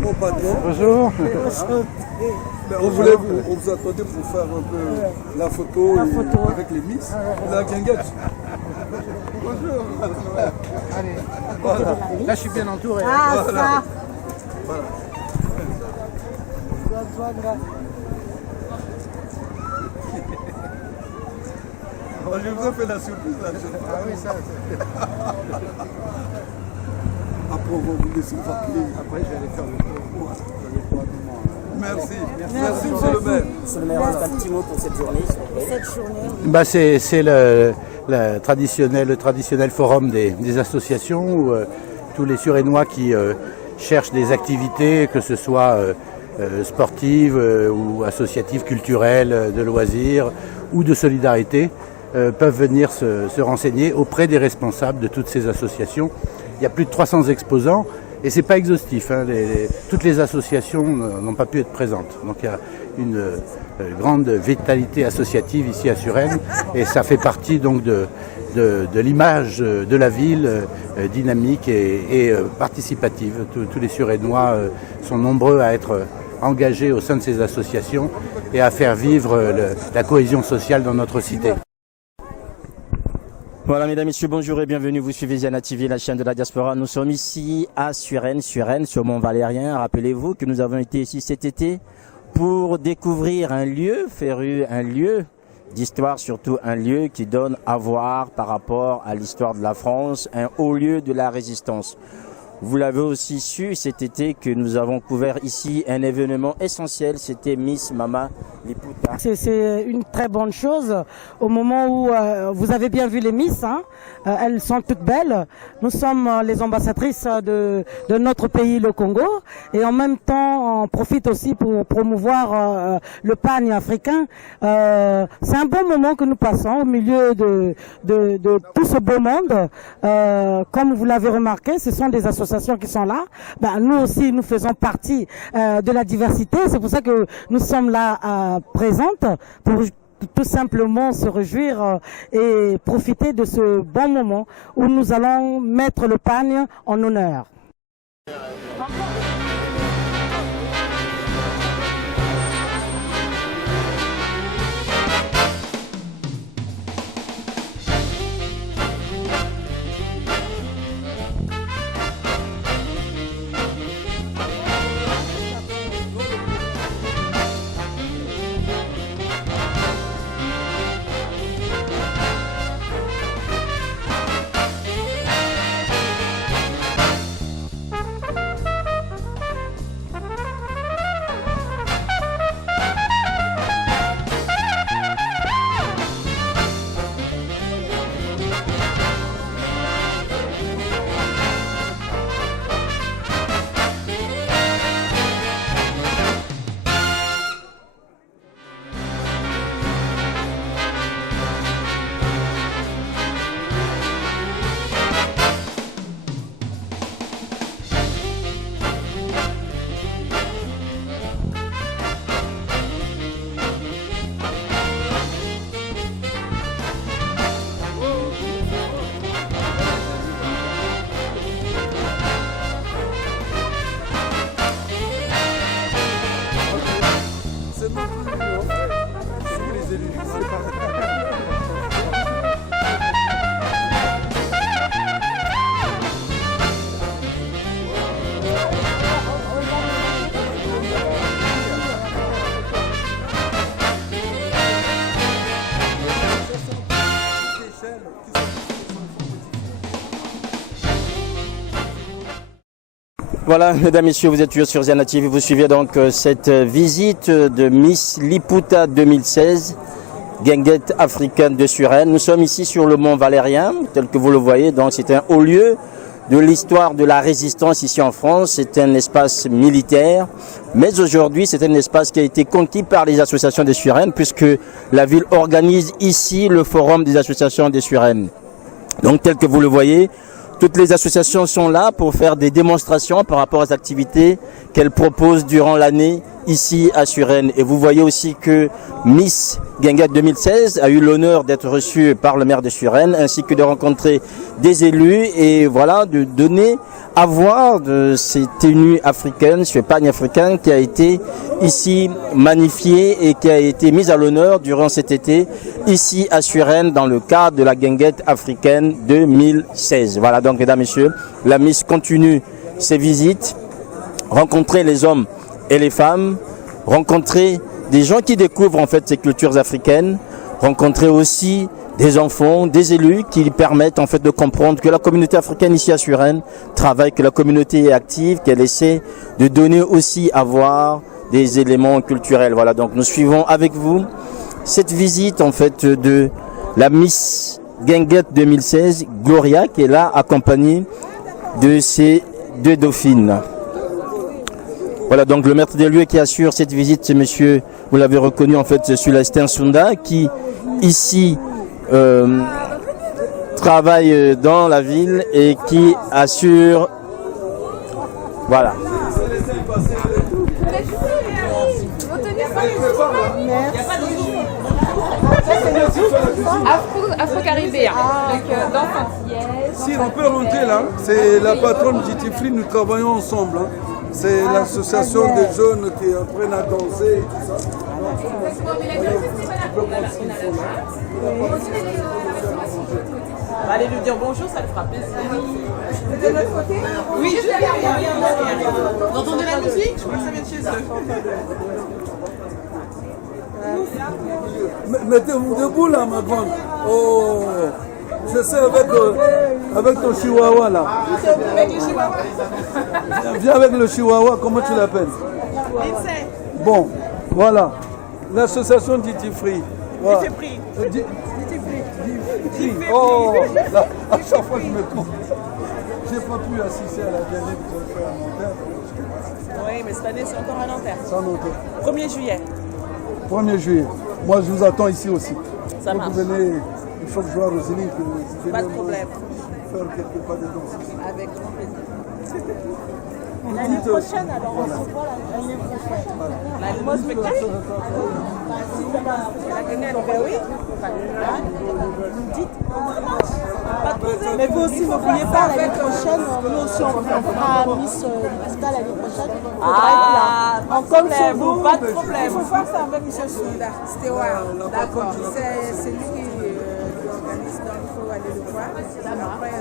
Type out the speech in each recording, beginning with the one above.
Mon patron. Bonjour. Mais on vous attendait pour faire un peu la photo, avec les miss, la guinguette. Bonjour. Allez, Voilà. là je suis bien entouré. Ah, Voilà. ça. Voilà. Je vous ai fait la surprise là. Ah oui, ça. Après, on va vous laisser parler. Après, je vais aller faire le tour. Merci. Merci, monsieur le maire. Monsieur le maire, un petit mot pour cette journée, s'il vous plaît. Cette journée, C'est le traditionnel forum des associations où tous les Suresnois qui cherchent des activités, que ce soit sportives ou associatives, culturelles, de loisirs ou de solidarité, peuvent venir se renseigner auprès des responsables de toutes ces associations. Il y a plus de 300 exposants et c'est pas exhaustif. Toutes les associations n'ont pas pu être présentes. Donc il y a une grande vitalité associative ici à Suresnes et ça fait partie donc de l'image de la ville dynamique et participative. Tous les Suresnois sont nombreux à être engagés au sein de ces associations et à faire vivre la cohésion sociale dans notre cité. Voilà, mesdames, messieurs, bonjour et bienvenue. Vous suivez Ziana TV, la chaîne de la diaspora. Nous sommes ici à Suresnes, sur Mont-Valérien. Rappelez-vous que nous avons été ici cet été pour découvrir un lieu féru, un lieu d'histoire, surtout un lieu qui donne à voir par rapport à l'histoire de la France, un haut lieu de la résistance. Vous l'avez aussi su cet été que nous avons couvert ici un événement essentiel, c'était Miss Mama Liputa. c'est une très bonne chose. Au moment où vous avez bien vu les Miss, hein, elles sont toutes belles. Nous sommes les ambassadrices de notre pays, le Congo. Et en même temps, on profite aussi pour promouvoir le pagne africain. C'est un bon moment que nous passons au milieu de tout ce beau monde. Comme vous l'avez remarqué, ce sont des associations qui sont là. Nous aussi, nous faisons partie de la diversité. C'est pour ça que nous sommes là présentes pour tout simplement se réjouir et profiter de ce bon moment où nous allons mettre le pagne en honneur. Voilà, mesdames, messieurs, vous êtes toujours sur Ziana TV. Vous suivez donc cette visite de Miss Liputa 2016, guinguette africaine de Suresnes. Nous sommes ici sur le Mont Valérien, tel que vous le voyez. Donc, c'est un haut lieu de l'histoire de la résistance ici en France. C'est un espace militaire. Mais aujourd'hui, c'est un espace qui a été conquis par les associations des Suresnes, puisque la ville organise ici le forum des associations des Suresnes. Donc, tel que vous le voyez, toutes les associations sont là pour faire des démonstrations par rapport aux activités qu'elles proposent durant l'année ici à Suresnes. Et vous voyez aussi que Miss Guinguette 2016 a eu l'honneur d'être reçue par le maire de Suresnes, ainsi que de rencontrer des élus et voilà, de donner à voir de ces tenues africaines, ce pagne africain qui a été ici magnifié et qui a été mis à l'honneur durant cet été ici à Suresnes dans le cadre de la Guinguette africaine 2016. Voilà donc mesdames et messieurs, la Miss continue ses visites, rencontrer les hommes et les femmes, rencontrer des gens qui découvrent en fait ces cultures africaines, rencontrer aussi des enfants, des élus qui permettent en fait de comprendre que la communauté africaine ici à Suresnes travaille, que la communauté est active, qu'elle essaie de donner aussi à voir des éléments culturels. Voilà, donc nous suivons avec vous cette visite en fait de la Miss Guinguette 2016, Gloria, qui est là accompagnée de ses 2 dauphines. Voilà donc le maître des lieux qui assure cette visite, c'est monsieur, vous l'avez reconnu en fait, Célestin Sounda, qui ici travaille dans la ville et qui assure, voilà. Afro-caribéen, donc dans Antillaise. Si on peut rentrer là, c'est la patronne Duty Free, nous travaillons ensemble. Hein. C'est l'association des jeunes qui apprennent à danser et tout ça. Allez lui dire bonjour, ça le fera plaisir. De l'autre côté? Oui, je Vous entendez la musique? Je crois que ça vient de chez eux. Mettez-vous debout là, ma grande. Oh, je sais avec ton chihuahua là. Avec le chihuahua. Viens avec le chihuahua, comment tu l'appelles? Bon, voilà. L'association Duty Free. Voilà. Duty Free. Oh, là, à chaque fois je me trompe. J'ai pas pu assister à la dernière que j'ai fait à Nanterre. Oui, mais cette année c'est encore à Nanterre. C'est à Nanterre. 1er juillet. 1er juillet. Moi je vous attends ici aussi. Ça marche. Vous venez, il faut que je vois Roselyne que vous venez Pas de problème. faire quelques pas de danse. Avec grand plaisir. L'année prochaine, alors on se voit l'année prochaine. La mode spectacle. La Guinguette, ben oui. Mais vous aussi, n'oubliez pas, l'année prochaine, nous aussi, on fera Miss Liputa l'année prochaine. Ah, on compte sur vous, vous. pas de problème. Il faut faire ça avec M. Sounda. Stewart. D'accord. C'est lui qui organise, donc il faut aller le voir. Après,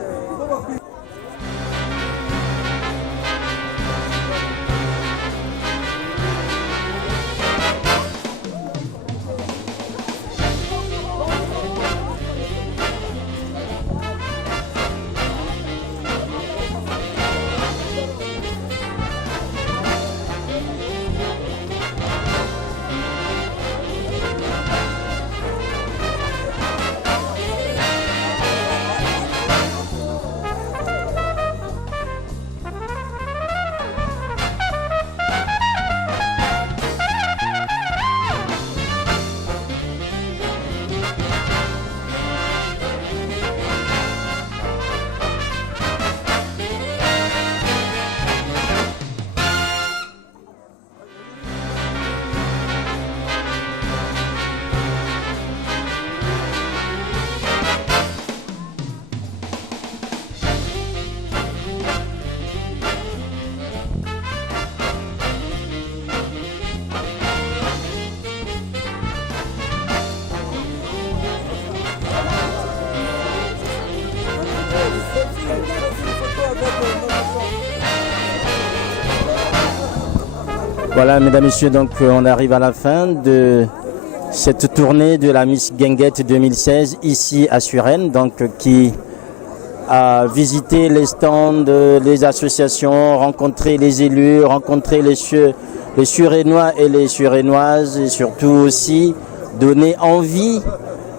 Voilà, mesdames, messieurs, donc on arrive à la fin de cette tournée de la Miss Guinguette 2016 ici à Suresnes, donc qui a visité les stands, les associations, rencontré les élus, rencontré les Suresnois et les Suresnoises, et surtout aussi donner envie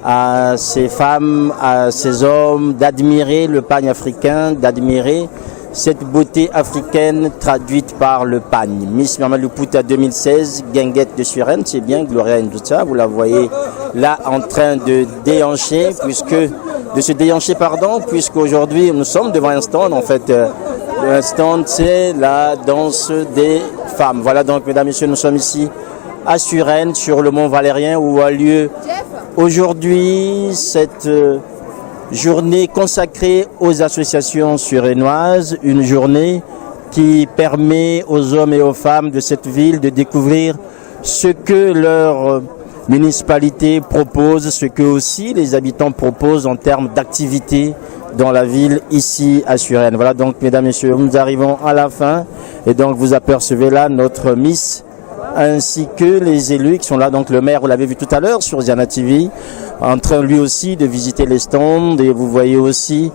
à ces femmes, à ces hommes d'admirer le pagne africain, d'admirer cette beauté africaine traduite par le pagne. Miss Liputa 2016, Guinguette de Suresnes, c'est bien, Gloria Nduta, vous la voyez là en train de se déhancher, puisqu'aujourd'hui nous sommes devant un stand en fait l'instant, c'est la danse des femmes. Voilà donc, mesdames et messieurs, nous sommes ici à Suresnes, sur le Mont Valérien, où a lieu aujourd'hui cette journée consacrée aux associations suresnoises, une journée qui permet aux hommes et aux femmes de cette ville de découvrir ce que leur municipalité propose, ce que aussi les habitants proposent en termes d'activités dans la ville ici à Suresnes. Voilà donc, mesdames et messieurs, nous arrivons à la fin et donc vous apercevez là notre Miss ainsi que les élus qui sont là. Donc le maire, vous l'avez vu tout à l'heure sur Ziana TV, en train lui aussi de visiter les stands, et vous voyez aussi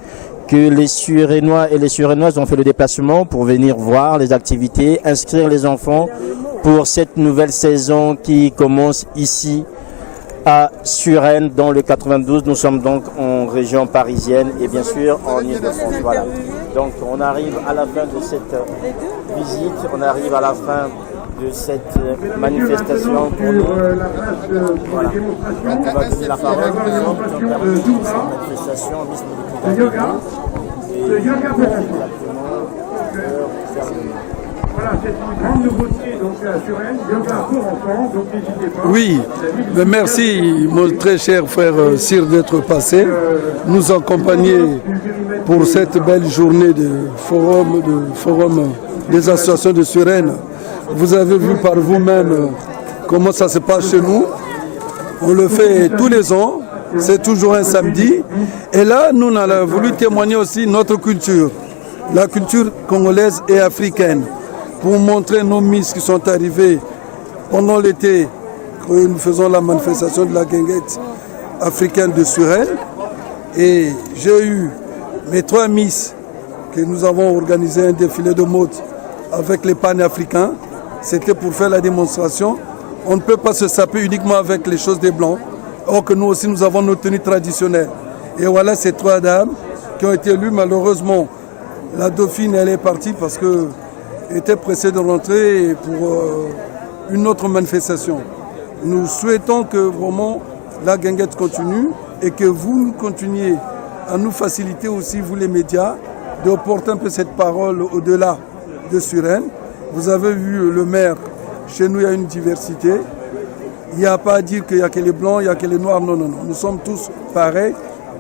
que les Suresnois et les Suresnoises ont fait le déplacement pour venir voir les activités, inscrire les enfants pour cette nouvelle saison qui commence ici à Suresnes dans le 92. Nous sommes donc en région parisienne et bien sûr en Île-de-France. Voilà. Donc on arrive à la fin de cette visite, on arrive à la fin de cette manifestation pour nous. Voilà. On va donner la parole aux hommes qui ont permis cette manifestation Miss Lipouta. Et exactement voilà, c'est une grande nouveauté donc à Suresnes, yoga pour enfants, donc n'hésitez pas. Oui, mais merci mon très cher frère Cyr d'être passé, nous accompagner pour cette belle journée de forum des associations de Suresnes. Vous avez vu par vous-même comment ça se passe chez nous. On le fait tous les ans, c'est toujours un samedi. Et là, nous, on a voulu témoigner aussi notre culture, la culture congolaise et africaine, pour montrer nos Miss qui sont arrivés pendant l'été, quand nous faisons la manifestation de la guinguette africaine de Suresnes. Et j'ai eu mes 3 Miss que nous avons organisé un défilé de mode avec les panafricains. C'était pour faire la démonstration. On ne peut pas se saper uniquement avec les choses des Blancs. Or que nous aussi, nous avons nos tenues traditionnelles. Et voilà ces 3 dames qui ont été élues. Malheureusement, la dauphine, elle est partie parce qu'elle était pressée de rentrer pour une autre manifestation. Nous souhaitons que vraiment la guinguette continue et que vous continuiez à nous faciliter aussi, vous les médias, de porter un peu cette parole au-delà de Suresnes. Vous avez vu le maire, chez nous il y a une diversité. Il n'y a pas à dire qu'il n'y a que les blancs, il n'y a que les noirs. Non, non, non. Nous sommes tous pareils.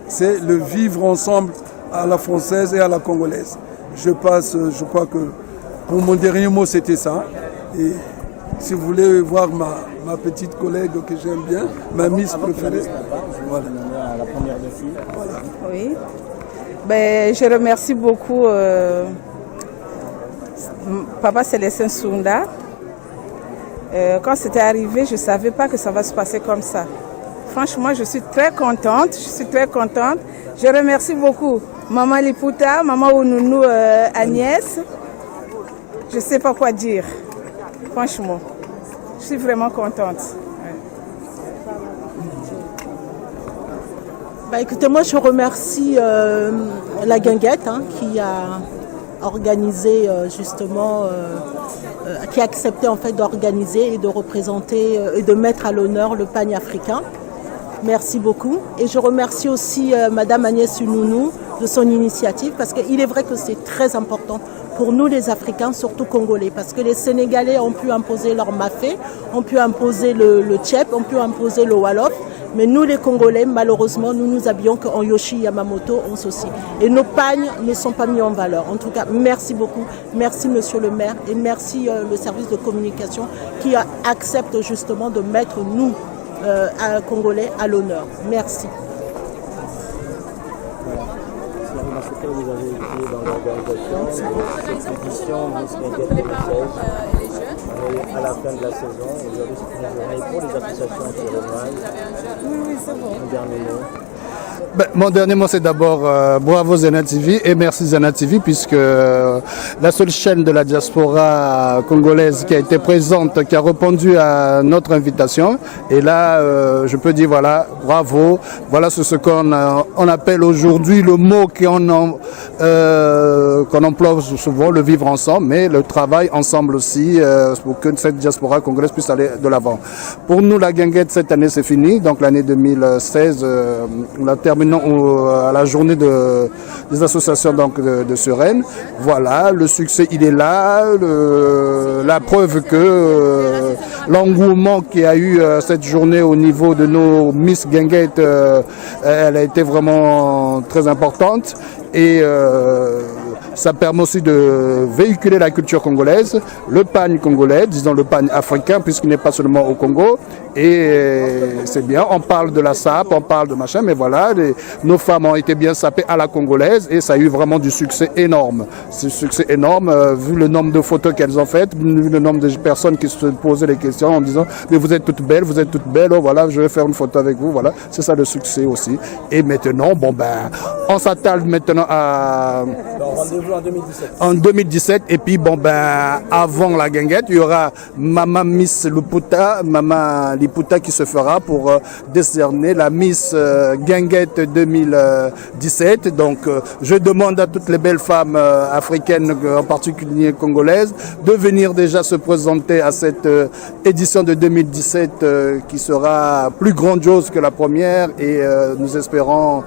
C'est le vivre ensemble à la française et à la congolaise. Je crois que pour mon dernier mot, c'était ça. Et si vous voulez voir ma petite collègue que j'aime bien, ma Miss préférée. Voilà. La première de fille. Voilà. Oui. Ben, je remercie beaucoup Papa Célestin Sounda. Quand c'était arrivé, je ne savais pas que ça va se passer comme ça. Franchement, je suis très contente. Je remercie beaucoup Maman Lipouta, Maman Ounounounou Agnès. Je ne sais pas quoi dire. Franchement, je suis vraiment contente. Bah, écoutez, moi je remercie la guinguette qui a organisé justement, qui a accepté en fait d'organiser et de représenter et de mettre à l'honneur le pagne africain. Merci beaucoup. Et je remercie aussi Madame Agnès Ounounounou de son initiative parce qu'il est vrai que c'est très important pour nous les Africains, surtout Congolais, parce que les Sénégalais ont pu imposer leur mafé, ont pu imposer le tchèp, ont pu imposer le wolof, mais nous les Congolais, malheureusement, nous nous habillons qu'en Yoshi Yamamoto, on s'ossie. Et nos pagnes ne sont pas mis en valeur. En tout cas, merci beaucoup, merci Monsieur le maire et merci le service de communication qui accepte justement de mettre nous, Congolais, à l'honneur. Merci. Vous avez été dans l'organisation de cette édition Miss Guinguette 2016. Et à la fin de la saison, aujourd'hui c'est une journée pour les associations suresnoises. Oui, c'est bon. Un dernier mot. Mon dernier mot, c'est d'abord bravo Ziana TV et merci Ziana TV puisque la seule chaîne de la diaspora congolaise qui a été présente, qui a répondu à notre invitation. Et là, je peux dire voilà, bravo. Voilà ce qu'on appelle aujourd'hui le mot qu'on emploie souvent, le vivre ensemble, mais le travail ensemble aussi pour que cette diaspora congolaise puisse aller de l'avant. Pour nous, la guinguette, cette année, c'est fini. Donc l'année 2016, nous la terminons à la journée des associations donc, de Suresnes. Voilà, le succès, il est là. La preuve que l'engouement qu'il y a eu cette journée au niveau de nos Miss Guinguette, elle a été vraiment très importante. Et ça permet aussi de véhiculer la culture congolaise, le pagne congolais, disons le pagne africain, puisqu'il n'est pas seulement au Congo. Et c'est bien, on parle de la sape, on parle de machin, mais voilà, nos femmes ont été bien sapées à la congolaise et ça a eu vraiment du succès énorme. C'est un succès énorme, vu le nombre de photos qu'elles ont faites, vu le nombre de personnes qui se posaient les questions en disant « mais vous êtes toutes belles, oh voilà, je vais faire une photo avec vous », voilà, c'est ça le succès aussi. Et maintenant, bon ben, on s'attale maintenant à... Rendez-vous en 2017. En 2017, et puis bon ben, avant la guinguette, il y aura Maman Miss Liputa, Maman Liputa qui se fera pour décerner la Miss Guinguette 2017. Donc je demande à toutes les belles femmes africaines, en particulier congolaises, de venir déjà se présenter à cette édition de 2017 qui sera plus grandiose que la première, et nous espérons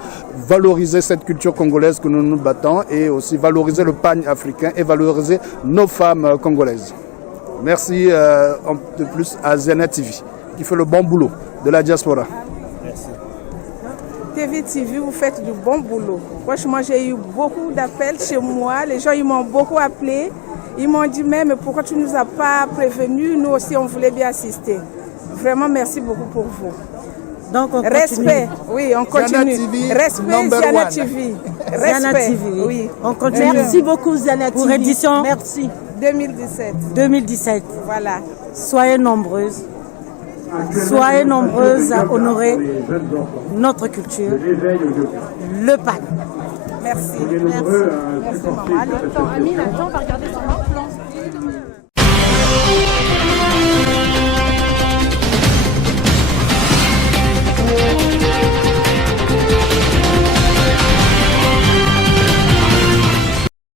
valoriser cette culture congolaise que nous nous battons et aussi valoriser le pagne africain et valoriser nos femmes congolaises. Merci de plus à Ziana TV qui fait le bon boulot de la diaspora. Merci. TV, vous faites du bon boulot. Franchement, j'ai eu beaucoup d'appels chez moi. Les gens ils m'ont beaucoup appelé. Ils m'ont dit mais pourquoi tu ne nous as pas prévenus? Nous aussi, on voulait bien assister. Vraiment, merci beaucoup pour vous. Donc on continue. Respect, oui, on continue. Respect, Ziana TV. Respect, oui. On continue. Merci beaucoup, Ziana TV. Pour édition Merci. 2017. 2017. Voilà. Soyez nombreuses. Soyez nombreuses à honorer notre culture, le pagne. Merci. Merci maman. Allez, attends, Amine, attends, on va regarder son main.